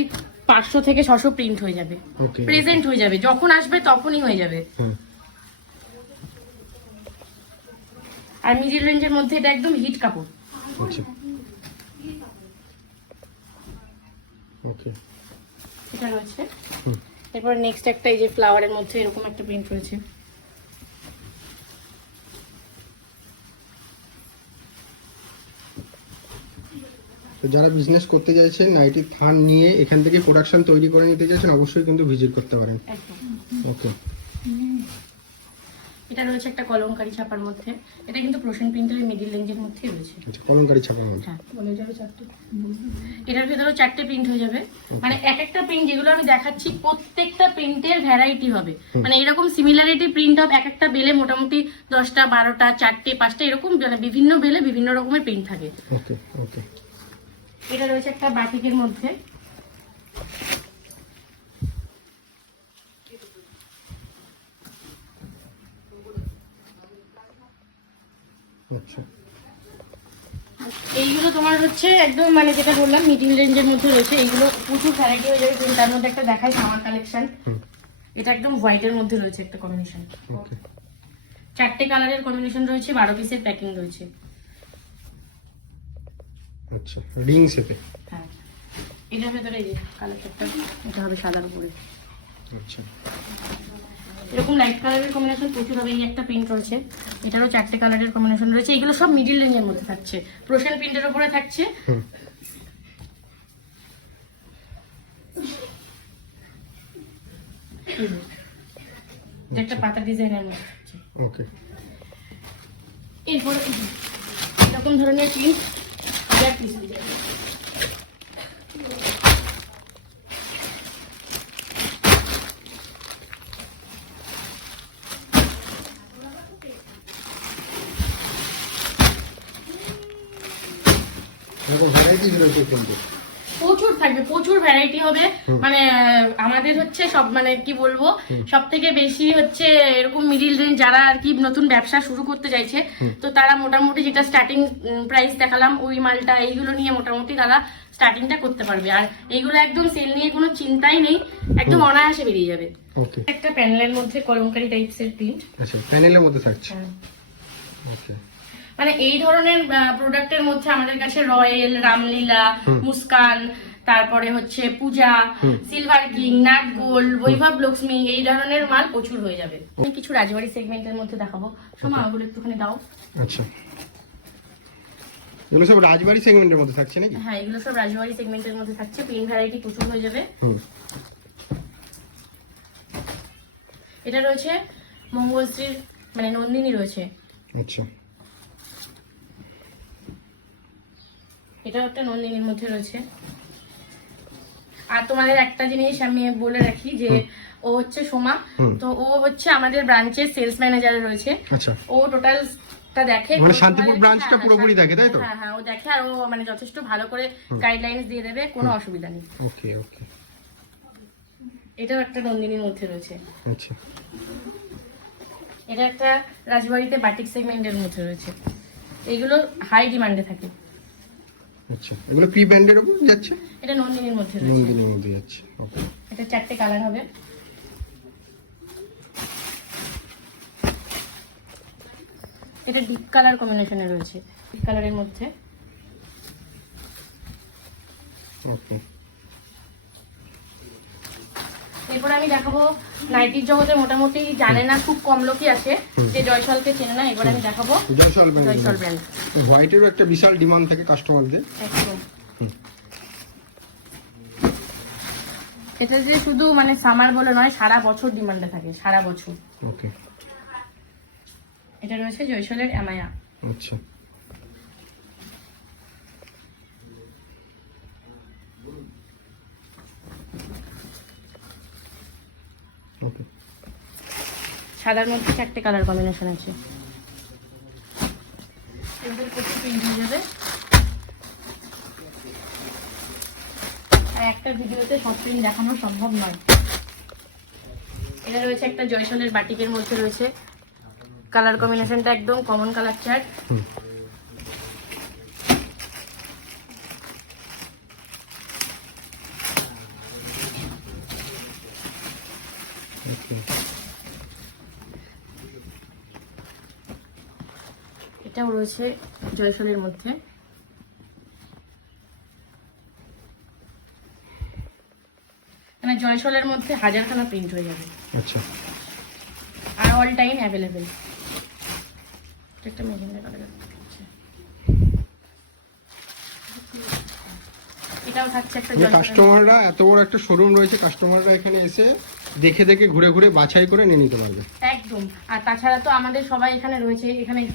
500 থেকে 600 প্রিন্ট হয়ে যাবে, ওকে প্রেজেন্ট হয়ে যাবে, যখন আসবে তখনই হয়ে যাবে। আর মিডল রেঞ্জের মধ্যে এটা একদম হিট কাপড়। আচ্ছা ওকে এটা রয়েছে। এরপর নেক্সট একটা এই যে ফ্লাওয়ারের মধ্যে এরকম একটা প্রিন্ট রয়েছে। তো যারা বিজনেস করতে চাইছেন, নাইটি থান নিয়ে এখান থেকে প্রোডাকশন তৈরি করে নিতে চাইছেন, অবশ্যই কিন্তু ভিজিট করতে পারেন। একদম। ওকে এটা রয়েছে একটা কলমকারী ছাপার মধ্যে, এটা কিন্তু প্রোশন প্রিন্টের মিডল রেঞ্জের মধ্যেই রয়েছে। আচ্ছা কলমকারী ছাপার মধ্যে। হ্যাঁ এটার ভেতরেও 4টে প্রিন্ট হয়ে যাবে। মানে এক একটা প্রিন্ট যেগুলো আমি দেখাচ্ছি প্রত্যেকটা প্রিন্টের ভ্যারাইটি হবে, মানে এরকম সিমিলারিটি প্রিন্ট হবে। এক একটা বেলে মোটামুটি 10টা 12টা 4টে 5টা এরকম বিভিন্ন বেলে বিভিন্ন রকমের প্রিন্ট থাকে। ওকে ওকে এটা রয়েছে একটা বাটিকের মধ্যে। আচ্ছা এইগুলো তোমার হচ্ছে একদম মানে যেটা বললাম মিডল রেঞ্জের মধ্যে রয়েছে। এইগুলো প্রচুর ভ্যারাইটি হয়ে যাবে। তার মধ্যে একটা দেখাই সামার কালেকশন, এটা একদম হোয়াইটের মধ্যে রয়েছে একটা কম্বিনেশন। ওকে 4টে কালারের কম্বিনেশন রয়েছে, 12 পিসের প্যাকিং রয়েছে। আচ্ছা রিং শেপে। হ্যাঁ এটার ভেতরে এই যে কালার একটা, এটা হবে সাদার উপরে। আচ্ছা এরকম লাইট কালারের কম্বিনেশন প্রচুর হবে। এই একটা প্রিন্ট রয়েছে, এটারও 4টে কালারের কম্বিনেশন রয়েছে। এগুলো সব মিডল রেঞ্জের মধ্যে থাকছে, প্রোশন প্রিন্টের উপরে থাকছে। একটা পাতা ডিজাইনের মধ্যে থাকছে। ওকে এরপরে এরকম ধরনের প্রিন্ট এরকম ভ্যারাইটিস রয়েছে কিন্তু। প্রচুর থাকবে, প্রচুর ভ্যারাইটি হবে। মানে আমাদের হচ্ছে সব মানে কি বলবো, সব থেকে বেশি হচ্ছে এরকম মিডিল রেঞ্জ যারা আর কি নতুন ব্যবসা শুরু করতে চাইছে, তো তারা মোটামুটি যেটা স্টার্টিং প্রাইস দেখালাম ওই মালটা এইগুলো নিয়ে মোটামুটি তারা স্টার্টিংটা করতে পারবে। আর এইগুলো একদম সেল নিয়ে কোনো চিন্তাই নেই, একদম অনায়াসে বেরিয়ে যাবে। ওকে, একটা প্যানেলের মধ্যে কলমকারী টাইপস এর প্রিন্ট। আচ্ছা প্যানেলের মধ্যে থাকছে। ওকে, মানে এই ধরনের প্রোডাক্টের মধ্যে আমাদের কাছে রয়েল, রামলীলা, মুস্কান, তারপরে হচ্ছে পূজা, সিলভার কিং, নাট গোল্ড, বৈভব লক্ষ্মী, এই ধরনের মাল প্রচুর হয়ে যাবে। আমি কিছু রাজবাড়ি সেগমেন্টের মধ্যে দেখাবো, সোমা ওগুলো একটুখানি দাও। আচ্ছা এগুলো সব রাজবাড়ি সেগমেন্টের মধ্যে থাকছে নাকি? হ্যাঁ, এগুলো সব রাজবাড়ি সেগমেন্টের মধ্যে থাকছে, প্রিন্ট ভ্যারাইটি প্রচুর হয়ে যাবে। এটা রয়েছে মঙ্গলশ্রীর মানে নন্দিনী রয়েছে। আচ্ছা, এটাও একটা নন্দিনীর মধ্যে রয়েছে। আর তোমাদের একটা জিনিস আমি বলে রাখি যে ও হচ্ছে সোমা, তো ও হচ্ছে আমাদের ব্রাঞ্চের সেলস ম্যানেজার রয়েছে। আচ্ছা, ও টোটালটা দেখে, মানে শান্তিপুর ব্রাঞ্চটা পুরোপুরি দেখে, তাই তো? হ্যাঁ হ্যাঁ, ও দেখে আর ও মানে যথেষ্ট ভালো করে গাইডলাইনস দিয়ে দেবে, কোনো অসুবিধা নেই। ওকে ওকে, এটাও একটা নন্দিনীর মধ্যে রয়েছে। আচ্ছা, এটা একটা রাজবাড়িতে বাটিক সেগমেন্টের মধ্যে রয়েছে। এগুলো হাই ডিমান্ডে থাকে। আচ্ছা এগুলো প্রি ব্র্যান্ডের উপর যাচ্ছে? এটা নন্দিনীর মধ্যে রয়েছে। নন্দিনীর মধ্যে যাচ্ছে। ওকে, এটা 4টে কালার হবে। এটা ডিপ কালার কম্বিনেশনে রয়েছে, ডিপ কালারের মধ্যে। ওকে, এরপর আমি দেখাবো নাইটির জগতে মোটামুটি জানে না খুব কম লোকই আছে যে জয়সলকে চেনে না। এবার আমি দেখাবো জয়সল জয়সল ব্র্যান্ড। হোয়াইটেরও একটা বিশাল ডিমান্ড থাকে কাস্টমারদের। একদম। এটা যে শুধু মানে সামার বলে নয়, সারা বছর ডিমান্ডে থাকে, সারা বছর। ওকে, এটা রয়েছে জয়সলের অ্যামায়া। আচ্ছা, ওকে, সাদার মধ্যে 4টে কালার কম্বিনেশন আছে। এগুলো প্রচুর প্রিন্ট হয়ে যাবে। আর একটা ভিডিওতে সব প্রিন্ট দেখানো সম্ভব নয়। এটা রয়েছে একটা জয়সলের বাটিকের মধ্যে রয়েছে, কালার কম্বিনেশনটা একদম কমন কালার চার্ট। এটাও রয়েছে জয়সলের মধ্যে। মানে জয়সলের মধ্যে হাজারখানা প্রিন্ট হয়ে যাবে। আচ্ছা, আর অল টাইম অ্যাভেলেবেল। একটা মেজেন্ডা কালার আছে। এটাও থাকছে একটা জয়সলের। কাস্টমাররা এত বড় একটা শোরুম রয়েছে, কাস্টমাররা এখানে এসে দেখে দেখে ঘুরে ঘুরে বাছাই করে নিয়ে নিতে পারবে। একদম। আর তাছাড়া তো আমাদের সবাই এখানে রয়েছে, এখানেই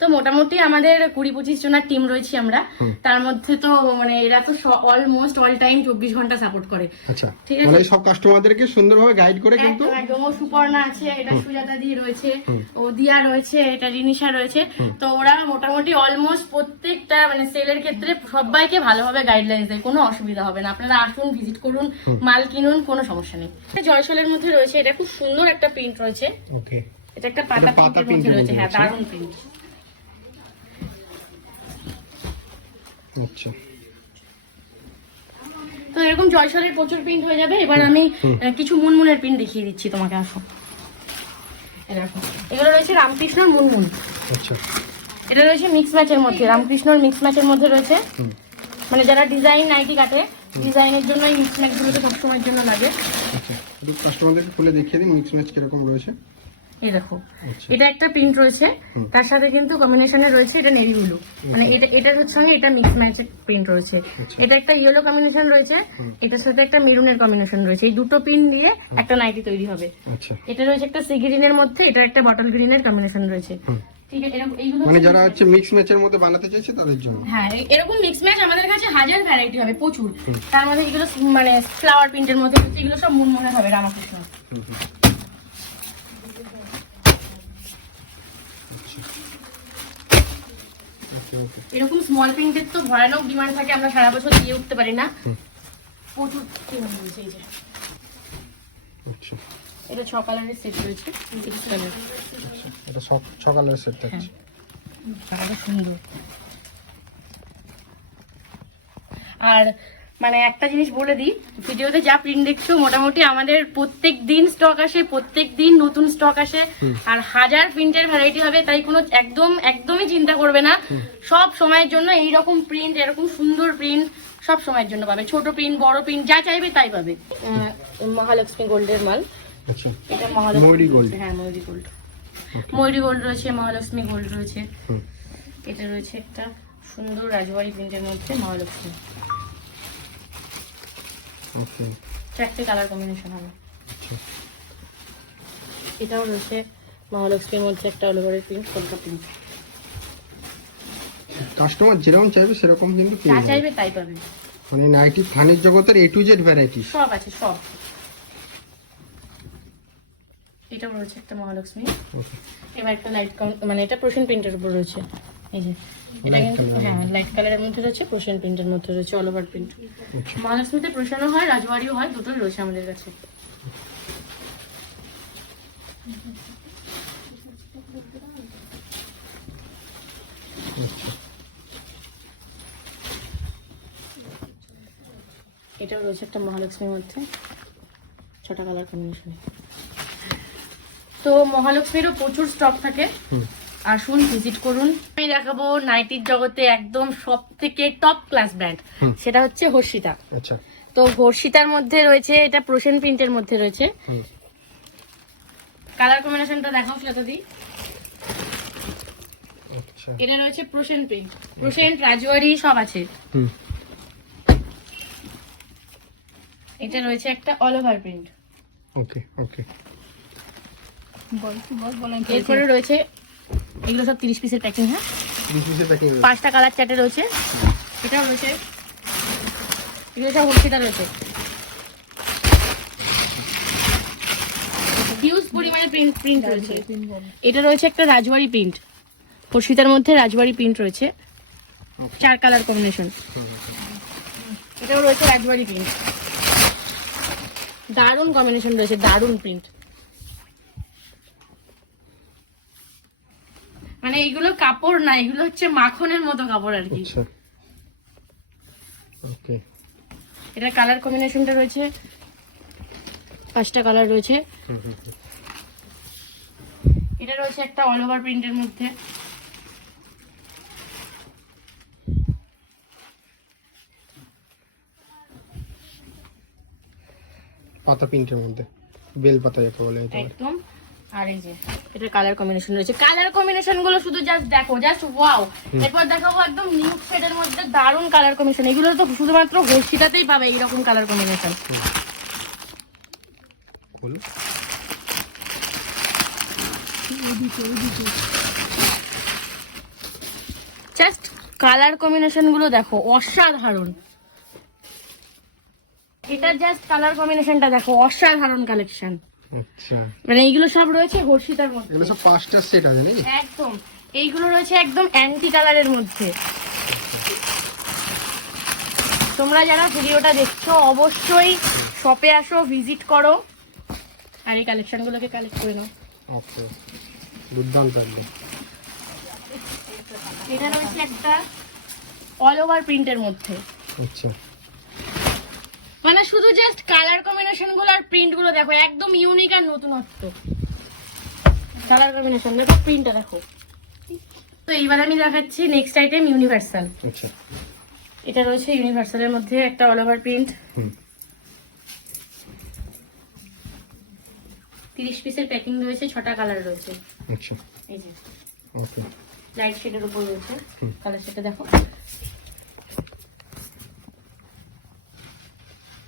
তো মোটামুটি আমাদের 20-25 জনের টিম রয়েছে আমরা। তার মধ্যে তো মানে এরা তো অলমোস্ট অল টাইম 24 ঘন্টা সাপোর্ট করে। আচ্ছা, ঠিক আছে, মানে সব কাস্টমারদেরকে সুন্দরভাবে গাইড করে কিন্তু। একদম। ও সুপর্ণা আছে, এটা সুজাতা দি রয়েছে, ও দিয়া রয়েছে, এটা রিনিশা রয়েছে। তো ওরা মোটামুটি অলমোস্ট প্রত্যেকটা মানে সেলের ক্ষেত্রে সবাইকে ভালোভাবে গাইডলাইন দেয়, কোনো অসুবিধা হবে না। আপনারা আসুন, ভিজিট করুন, মাল কিনুন, কোনো সমস্যা নেই। জয়সলের মধ্যে রয়েছে, এটা খুব সুন্দর একটা প্রিন্ট রয়েছে। ওকে, এটা একটা পাতা প্রিন্টের মধ্যে রয়েছে। হ্যাঁ, দারুণ প্রিন্ট। আচ্ছা, তো এরকম জয়সলের প্রচুর প্রিন্ট হয়ে যাবে। এবার আমি কিছু মুনমুনের প্রিন্ট দেখিয়ে দিচ্ছি তোমাকে, আসো। এগুলো রয়েছে রামকৃষ্ণর মুনমুন। আচ্ছা, এটা রয়েছে মিক্স ম্যাচের মধ্যে, রামকৃষ্ণর মিক্স ম্যাচের মধ্যে রয়েছে। মানে যারা ডিজাইন নাইটি কাটে, ডিজাইনের জন্য এই মিক্স ম্যাচ গুলোতে সবসময়ের জন্য লাগে। আচ্ছা, একটু কাস্টমারদেরকে খুলে দেখিয়ে দিন মিক্স ম্যাচ কিরকম রয়েছে। এই দেখো, এটা একটা প্রিন্ট রয়েছে, তার সাথে কিন্তু কম্বিনেশনে রয়েছে এটা নেভি ব্লু। মানে এটার সঙ্গে এটা মিক্স ম্যাচের প্রিন্ট রয়েছে। এটা একটা ইয়েলো কম্বিনেশন রয়েছে, এটার সাথে একটা মেরুনের কম্বিনেশন রয়েছে। এই দুটো পিন দিয়ে একটা নাইটি তৈরি হবে। আচ্ছা, এটা রয়েছে একটা সি গ্রিনের মধ্যে, এটা একটা বটল গ্রিনের কম্বিনেশন রয়েছে। ঠিক আছে, এইগুলো মানে যারা হচ্ছে মিক্স ম্যাচের মধ্যে বানাতে চাইছে তাদের জন্য। হ্যাঁ, এরকম মিক্স ম্যাচ আমাদের কাছে হাজার ভ্যারাইটি হবে, প্রচুর। তার মধ্যে এগুলো মানে ফ্লাওয়ার প্রিন্টের মধ্যে, এগুলো সব মুনমুনে হবে রামকৃষ্ণ। ওকে ওকে এরকম স্মল প্রিন্টের তো ভয়ানক ডিমান্ড থাকে, আমরা সারা বছর দিয়ে উঠতে পারি না, প্রচুর ডিমান্ড রয়েছে। এই যে আচ্ছা এটা 6 কালারের সেট রয়েছে, 6 কালার। আচ্ছা, এটা সব সকালের সেট থাকছে। টাকাটা সুন্দর। আর মানে একটা জিনিস বলে দিই, ভিডিওতে যা প্রিন্ট দেখছো মোটামুটি আমাদের প্রত্যেক দিন স্টক আসে, প্রত্যেক দিন নতুন স্টক আসে, আর হাজার প্রিন্টের ভ্যারাইটি হবে, তাই কোনো একদমই চিন্তা করবে না। সব সময়ের জন্য এই রকম প্রিন্ট, এরকম সুন্দর প্রিন্ট সব সময়ের জন্য পাবে, ছোট প্রিন্ট বড় প্রিন্ট যা চাইবে তাই পাবে। মহালক্ষ্মী গোল্ডের মাল। আচ্ছা এটা ময়ূরী গোল্ড। হ্যাঁ ময়ূরী গোল্ড, ময়ূরী গোল্ড রয়েছে, মহালক্ষ্মী গোল্ড রয়েছে। এটা রয়েছে একটা সুন্দর রাজবাড়ি প্রিন্টের মধ্যে মহালক্ষ্মী, ওকে 4টে কালার কম্বিনেশন হবে। এটাও রয়েছে মহালক্ষ্মীর মধ্যে একটা অল ওভারের প্রিন্ট, কলকা প্রিন্ট। কাস্টমার যেরকম চাইবে সেরকম কিন্তু পেয়ে যা যাবে। চাইবে তাই পাবে, মানে নাইটি থানের জগতের A to Z ভ্যারাইটি। সব আছে সব। এটাও রয়েছে একটা মহালক্ষ্মী। ওকে এবার একটা লাইট মানে এটা প্রোশন প্রিন্টের উপর রয়েছে। এই যে এটা কিন্তু হ্যাঁ লাইট কালারের মধ্যে রয়েছে, প্রোশন প্রিন্টের মধ্যে রয়েছে, অল ওভার প্রিন্ট। মহালক্ষ্মীতে প্রোশনও হয়, রাজবাড়িও হয়, দুটোই রয়েছে আমাদের কাছে। আচ্ছা এটাও রয়েছে একটা মহালক্ষ্মীর মধ্যে, 6টা কালার কম্বিনেশন। তো মহালক্ষ্মীরও প্রচুর স্টক থাকে, আসুন ভিজিট করুন। আমি দেখাবো নাইটির জগতে একদম সব থেকে টপ ক্লাস ব্র্যান্ড, সেটা হচ্ছে হর্ষিতা। আচ্ছা তো হর্ষিতার মধ্যে রয়েছে এটা প্রোশন প্রিন্টের মধ্যে রয়েছে। কালার কম্বিনেশনটা দেখাও শ্বেতাদি। আচ্ছা এটা রয়েছে প্রোশন প্রিন্ট, প্রোশন রাজওয়ারি সব আছে। এটা রয়েছে একটা অল ওভার প্রিন্ট। ওকে ওকে এরপরে রয়েছে এগুলো সব 30 পিসের প্যাকিং। হ্যাঁ 20 পিসের প্যাকিং। 5টা কালার চার্টে রয়েছে। এটাও রয়েছে, এগুলো সব হর্ষিতা রয়েছে। হিউজ পরিমাণে প্রিন্ট রয়েছে। এটা রয়েছে একটা রাজবাড়ি প্রিন্ট, হর্ষিতার মধ্যে রাজবাড়ি প্রিন্ট রয়েছে, 4 কালার কম্বিনেশন। এটাও রয়েছে রাজবাড়ি প্রিন্ট, দারুণ কম্বিনেশন রয়েছে, দারুণ প্রিন্ট। মানে এগুলো কাপড় না, এগুলো হচ্ছে মাখনের মতো কাপড় আর কি। আচ্ছা ওকে এটা কালার কম্বিনেশনটা রয়েছে, 5টা কালার রয়েছে। এটা রয়েছে একটা অল ওভার প্রিন্টের মধ্যে। পাতা প্রিন্টের মধ্যে, বেল পাতা যাকে বলে এটা। একদম। আর এই যে এটা কালার কম্বিনেশন রয়েছে, কালার কম্বিনেশন গুলো শুধু জাস্ট দেখো, জাস্ট ওয়াও। এরপর দেখাবো একদম নিউ শেডের মধ্যে দারুণ কালার কম্বিনেশন, এগুলো তো শুধুমাত্র হর্ষিতাতেই পাবে এইরকম কালার কম্বিনেশন। বলো জাস্ট কালার কম্বিনেশন গুলো দেখো, অসাধারণ। এটা জাস্ট কালার কম্বিনেশনটা দেখো, অসাধারণ কালেকশন। আচ্ছা মানে এইগুলো সব রয়েছে হর্ষিতার মধ্যে, এগুলো সব 5টা সেট আছে নাকি? একদম। এইগুলো রয়েছে একদম অ্যান্টি কালারের মধ্যে। তোমরা যারা ভিডিওটা দেখছো অবশ্যই শপে আসো, ভিজিট করো, আর এই কালেকশন গুলোকে কালেক্ট করে নাও। ওকে দুর্দান্ত একদম। এটা রয়েছে একটা অল ওভার প্রিন্টের মধ্যে, আচ্ছা মানে শুধু জাস্ট কালার কম্বিনেশন গুলো আর প্রিন্ট গুলো দেখো, একদম ইউনিক আর নতুনত্ব। কালার কম্বিনেশন দেখো, প্রিন্টটা দেখো। তো এইবার আমি দেখাচ্ছি নেক্সট আইটেম ইউনিভার্সাল। আচ্ছা এটা রয়েছে ইউনিভার্সালের মধ্যে একটা অল ওভার প্রিন্ট, 30 পিসের প্যাকিং রয়েছে, 6টা কালার রয়েছে। আচ্ছা এই যে ওকে লাইট শেডের উপর রয়েছে, কালার সেটা দেখো।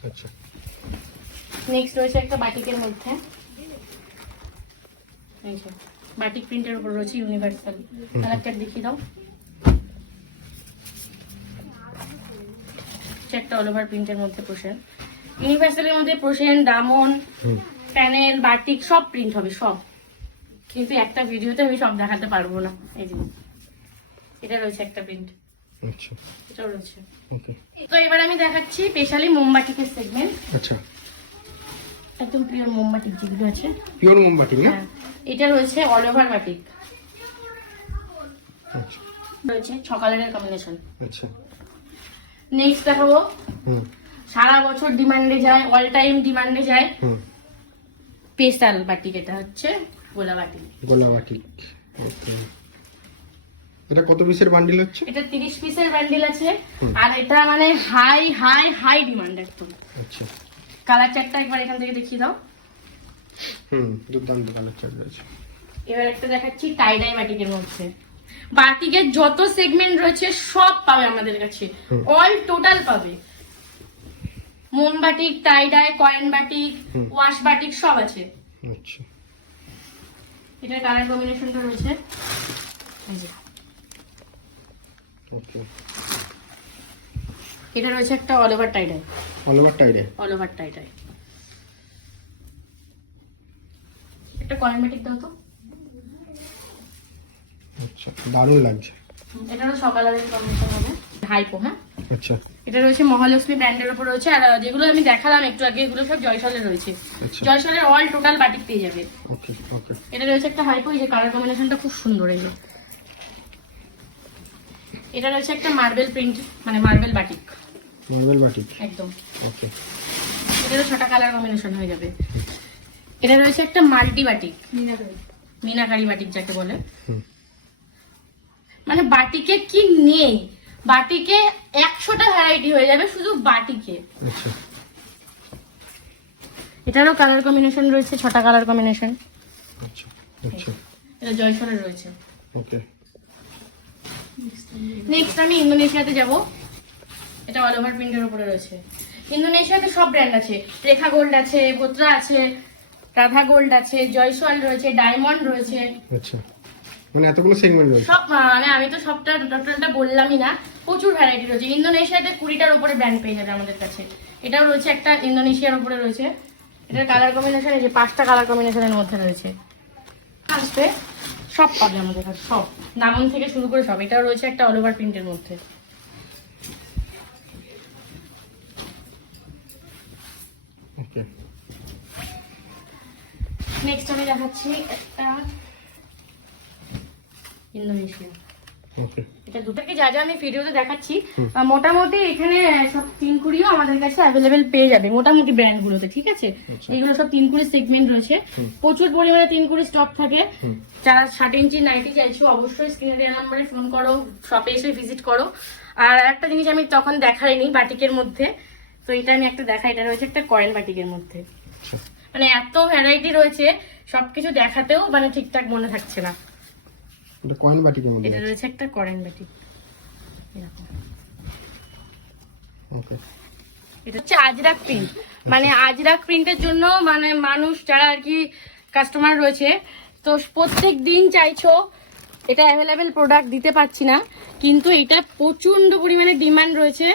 আচ্ছা নেক্সট রয়েছে একটা বাটিকের মধ্যে, এই যে বাটিক প্রিন্টের উপর রয়েছে ইউনিভার্সাল। কালারটা দেখিয়ে দাও। একটা অল ওভার প্রিন্টের মধ্যে প্রোশন, ইউনিভার্সালের মধ্যে প্রোশন, দামন, প্যানেল, বাটিক সব প্রিন্ট হবে সব, কিন্তু একটা ভিডিওতে আমি সব দেখাতে পারবো না। এই যে এটা রয়েছে একটা প্রিন্ট, আচ্ছা এটাও রয়েছে। ওকে তো এবার আমি দেখাচ্ছি স্পেশালি মোমবাটিকের সেগমেন্ট, আচ্ছা একদম পিওর মোমবাটিক যেগুলো আছে। পিওর মোমবাতি না? হ্যাঁ, এটা রয়েছে অল ওভার বাটিক, আচ্ছা রয়েছে 6 কালারের কম্বিনেশন। আচ্ছা নেক্সট দেখাবো, হুম সারা বছর ডিমান্ডে যায়, অল টাইম ডিমান্ডে যায়, হুম স্পেশাল বাটিক। এটা হচ্ছে গোলা বাটিক, গোলাবাটি। ওকে, এটা কত পিসের বান্ডিল হচ্ছে? এটা 30 পিসের বান্ডিল আছে, আর এটা মানে হাই হাই হাই ডিমান্ড একদম। আচ্ছা কালার চারটা একবার এখান থেকে দেখিয়ে দাও। দুর্দান্ত কালার চার্জ আছে। এবার একটা দেখাচ্ছি টাই ডাই বাটিকের মধ্যে। বাটিকের যত সেগমেন্ট রয়েছে সব পাবে আমাদের কাছে, অল টোটাল পাবে। মোম বাটিক, টাই die, coin batik, wash batik সব আছে। আচ্ছা এটা কালার কম্বিনেশনটা রয়েছে এই যে। ওকে, এটা রয়েছে একটা অল ওভার টাই die, all over টাইডে। All over টাই ডাই। একটা কয়েন বাটিক দাও তো। আচ্ছা, দারুণ লাগছে। এটারও সকালের কম্বিনেশন হবে হাইপো। হ্যাঁ, আচ্ছা এটা রয়েছে মহালক্ষ্মী ব্র্যান্ডের উপর রয়েছে, আর যেগুলো আমি দেখালাম একটু আগে এগুলো সব জয়সলের রয়েছে। আচ্ছা জয়সলের অল টোটাল বাটিক পেয়ে যাবে। ওকে ওকে এটা রয়েছে একটা হাইপো, এই যে কালার কম্বিনেশনটা খুব সুন্দর। এই যে এটা রয়েছে একটা মার্বেল প্রিন্ট, মানে মার্বেল বাটিক মার্বেল বাটি। একদম। ওকে, এটারও 6টা কালার কম্বিনেশন হয়ে যাবে। এটা রয়েছে একটা মাল্টি বাটিক, মিনাকারি বাটিক যাকে বলে। হুম। মানে বাটিকে কি নেই, বাটিকে 100টা ভ্যারাইটি হয়ে যাবে শুধু বাটিকে। আচ্ছা এটারও কালার কম্বিনেশন রয়েছে, 6টা কালার কম্বিনেশন। আচ্ছা আচ্ছা এটা জয়সলের রয়েছে। ওকে, নেক্সট আমি ইন্দোনেশিয়াতে যাব। এটা অল ওভার প্রিন্টের উপরে রয়েছে। ইন্দোনেশিয়াতে সব ব্র্যান্ড আছে, রেখা গোল্ড আছে, ভোত্রা আছে, রাধা গোল্ড আছে, জয়সওয়াল রয়েছে, ডায়মন্ড রয়েছে। আচ্ছা মানে এতগুলো সেগমেন্ট রয়েছে। সব মানে আমি তো সবটা টোটালটা বললামই না, প্রচুর ভ্যারাইটি রয়েছে। ইন্দোনেশিয়াতে 20টার উপরে ব্র্যান্ড পেয়ে যাবে আমাদের কাছে। এটাও রয়েছে একটা ইন্দোনেশিয়ার উপরে রয়েছে। এটার কালার কম্বিনেশন এই যে 5টা কালার কম্বিনেশনের মধ্যে রয়েছে। আসবে সব পাবে আমাদের কাছে, সব নামন থেকে শুরু করে সব। এটাও রয়েছে একটা অল ওভার প্রিন্টের মধ্যে। ওকে, নেক্সট আমি দেখাচ্ছি একটা ইন্দোনেশিয়া। ওকে, এটা দুটোকে যা যা আমি ভিডিওতে দেখাচ্ছি মোটামুটি এখানে সব 3 কুড়িও আমাদের কাছে অ্যাভেলেবেল পেয়ে যাবে মোটামুটি ব্র্যান্ডগুলোতে। ঠিক আছে, এইগুলো সব 3 কুড়ি সেগমেন্ট রয়েছে, প্রচুর পরিমাণে 3 কুড়ি স্টক থাকে। যারা 60 ইঞ্চি নাইটি চাইছো অবশ্যই স্ক্রিনে দেওয়া নম্বরে ফোন করো, শপে এসে ভিজিট করো। আর একটা জিনিস আমি তখন দেখাইনি বাটিকের মধ্যে, তো এটা আমি একটা দেখাই। এটা রয়েছে একটা কয়েন বাটিকের মধ্যে। আচ্ছা মানে এত ভ্যারাইটি রয়েছে, সবকিছু দেখাতেও মানে ঠিকঠাক মনে থাকছে না। এটা কয়েন বাটিকের মধ্যে এটা আছে। রয়েছে একটা কয়েন বাটিক এরকম। ওকে, এটা হচ্ছে আজরাক প্রিন্ট, মানে আজরাক প্রিন্টের জন্য মানে মানুষ যারা আর কি কাস্টমার রয়েছে, তো প্রত্যেক দিন চাইছো, এটা অ্যাভেলেবেল প্রোডাক্ট দিতে পারছি না, কিন্তু এটা প্রচন্ড পরিমাণে ডিমান্ড রয়েছে।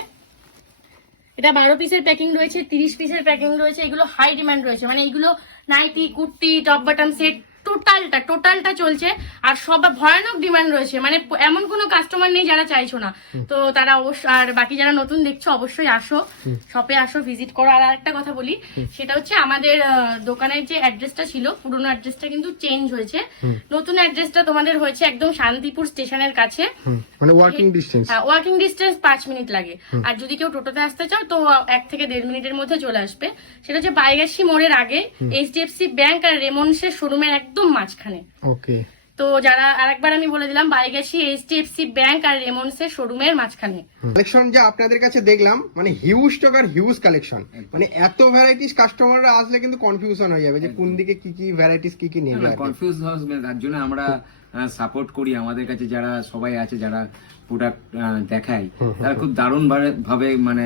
এটা 12 পিসের প্যাকিং রয়েছে, 30 পিসের প্যাকিং রয়েছে। এগুলো হাই ডিমান্ড রয়েছে, মানে এগুলো nightie, kurti, top button set টোটালটা চলছে, আর সব ভয়ানক ডিমান্ড রয়েছে। মানে এমন কোনো কাস্টমার নেই যারা চাইছো না। তো তারা অবশ্যই, আর বাকি যারা নতুন দেখছো অবশ্যই আসো, শপে আসো, ভিজিট করো। আর একটা কথা বলি, সেটা হচ্ছে আমাদের দোকানের যে অ্যাড্রেসটা ছিল, পুরোনো অ্যাড্রেসটা কিন্তু চেঞ্জ হয়েছে। নতুন অ্যাড্রেসটা তোমাদের হয়েছে একদম শান্তিপুর স্টেশনের কাছে, মানে ওয়াকিং ডিসটেন্স। হ্যাঁ, ওয়াকিং ডিস্টেন্স 5 মিনিট লাগে। আর যদি কেউ টোটোতে আসতে চাও তো 1 থেকে 1.5 মিনিটের মধ্যে চলে আসবে। সেটা হচ্ছে বাইগাছি মোড়ের আগে, HDFC ব্যাংক আর রেমন্ডসের শোরুমের একদম মাঝখানে। ওকে, তো যারা, আরেকবার আমি বলে দিলাম, বাইগাছি HDFC ব্যাংক আর রেমন্ডসের শোরুমের মাঝখানে। কালেকশন যা আপনাদের কাছে দেখলাম, মানে হিউজ স্টক আর হিউজ কালেকশন। মানে এত ভ্যারাইটিস, কাস্টমাররা আসলে কিন্তু কনফিউশন হয়ে যাবে যে কোন দিকে কি কি ভ্যারাইটিস কি কি নেবে। কনফিউজ হবে, তার জন্য আমরা সাপোর্ট করি। আমাদের কাছে যারা সবাই আছে, যারা প্রোডাক্ট দেখায়, তারা খুব দারুণ ভাবে মানে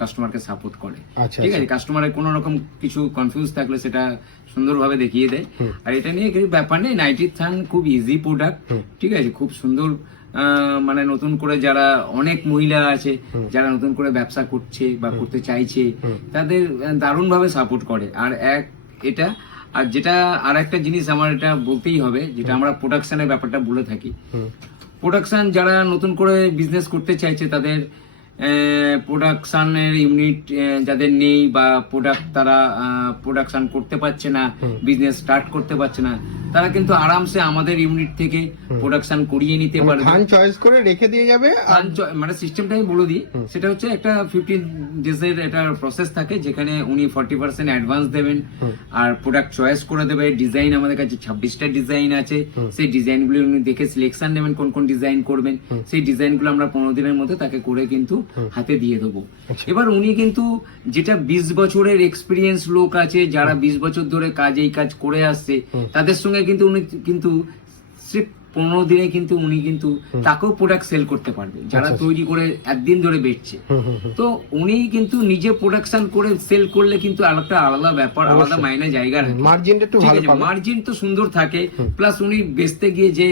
কাস্টমারকে সাপোর্ট করে। আচ্ছা, ঠিক আছে, কাস্টমারের কোনো রকম কিছু কনফিউজ থাকলে সেটা সুন্দরভাবে দেখিয়ে দেয়। আর এটা নিয়ে কিছু ব্যাপার নেই, নাইটি থান খুব ইজি প্রোডাক্ট। ঠিক আছে, খুব সুন্দর। মানে নতুন করে যারা অনেক মহিলা আছে যারা নতুন করে ব্যবসা করছে বা করতে চাইছে, তাদের দারুণ ভাবে সাপোর্ট করে। আর এটা আর যেটা আর একটা জিনিস আমার এটা বলতেই হবে, যেটা আমরা প্রোডাকশনের ব্যাপারটা বলে থাকি, প্রোডাকশন যারা নতুন করে বিজনেস করতে চাইছে তাদের প্রোডাকশনের ইউনিট যাদের নেই বা প্রোডাক্ট তারা প্রোডাকশন করতে পারছে না, বিজনেস স্টার্ট করতে পারছে না, তারা কিন্তু আরামসে আমাদের ইউনিট থেকে প্রোডাকশন করিয়ে নিতে পারবে। ধান চয়েস করে রেখে দিয়ে যাবে। মানে সিস্টেমটা আমি বলে দিই, সেটা হচ্ছে একটা 15 ডেজের একটা প্রসেস থাকে যেখানে উনি 40% অ্যাডভান্স দেবেন আর প্রোডাক্ট চয়েস করে দেবে। ডিজাইন আমাদের কাছে 26টা ডিজাইন আছে, সেই ডিজাইনগুলো উনি দেখে সিলেকশন নেবেন কোন কোন ডিজাইন করবেন, সেই ডিজাইনগুলো আমরা 15 দিনের মধ্যে তাকে করে কিন্তু হাতে দিয়ে দেবো। এবার উনি কিন্তু যেটা 20 বছরের এক্সপিরিয়েন্স লোক আছে যারা 20 বছর ধরে এই কাজ করে আসছে, তাদের সঙ্গে কিন্তু উনি কিন্তু সির্ফ 15 দিনে কিন্তু উনি কিন্তু তাকেও প্রোডাক্ট সেল করতে পারবে যারা তৈরি করে একদিন ধরে বেচছে। তো উনি কিন্তু নিজে প্রোডাকশন করে সেল করলে কিন্তু একটা আলাদা ব্যাপার, আলাদা মাইনে জায়গা রাখে, মার্জিনটা একটু ভালো পাবে, মার্জিন তো সুন্দর থাকে। প্লাস উনি বেচতে গিয়ে যে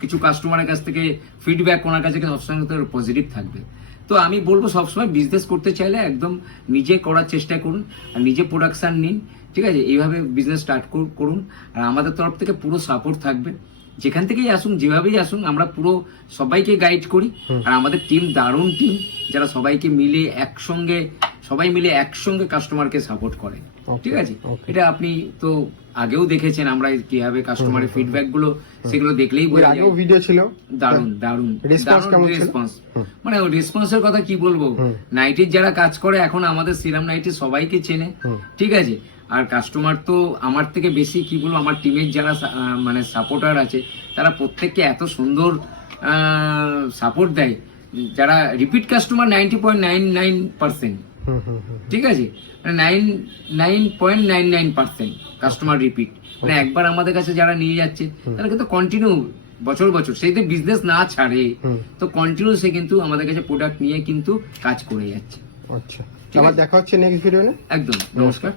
কিছু কাস্টমারের কাছ থেকে ফিডব্যাক ওনার কাছে সবসময় পজিটিভ থাকবে। তো আমি বলবো সবসময় বিজনেস করতে চাইলে একদম নিজে করার চেষ্টা করুন আর নিজে প্রোডাকশন নিন, ঠিক আছে? এইভাবে বিজনেস স্টার্ট করুন আর আমাদের তরফ থেকে পুরো সাপোর্ট থাকবে। যেখান থেকেই আসুন, যেভাবেই আসুন, আমরা পুরো সবাইকে গাইড করি। আর আমাদের টিম দারুণ টিম, যারা সবাইকে মিলে সবাই মিলে একসঙ্গে কাস্টমারকে সাপোর্ট করে, ঠিক আছে? এটা আপনি তো আগেও দেখেছেন আমরা কিভাবে কাস্টমারের ফিডব্যাক গুলো, সেগুলো দেখলেই বোঝা যায়। আগেও ভিডিও ছিল, দারুণ দারুণ রেসপন্স। মানে রেসপন্সের কথা কি বলবো, নাইটির যারা কাজ করে এখন আমাদের সিরাম নাইটি সবাইকে চেনে, ঠিক আছে? আর কাস্টমার তো আমার থেকে বেশি কি বলবো, আমার টিমের যারা মানে সাপোর্টার আছে তারা প্রত্যেককে এত সুন্দর সাপোর্ট দেয়, যারা রিপিট কাস্টমার 90.99%, ঠিক আছে? 99.99% কাস্টমার রিপিট, মানে একবার আমাদের কাছে যারা নিয়ে যাচ্ছে তারা কিন্তু কন্টিনিউ বছর সেই যে বিজনেস না ছাড়ে, তো কন্টিনিউ সে কিন্তু আমাদের কাছে প্রোডাক্ট নিয়ে কিন্তু কাজ করে যাচ্ছে। আচ্ছা, আবার দেখা হচ্ছে নেক্সট ভিডিও। একদম, নমস্কার।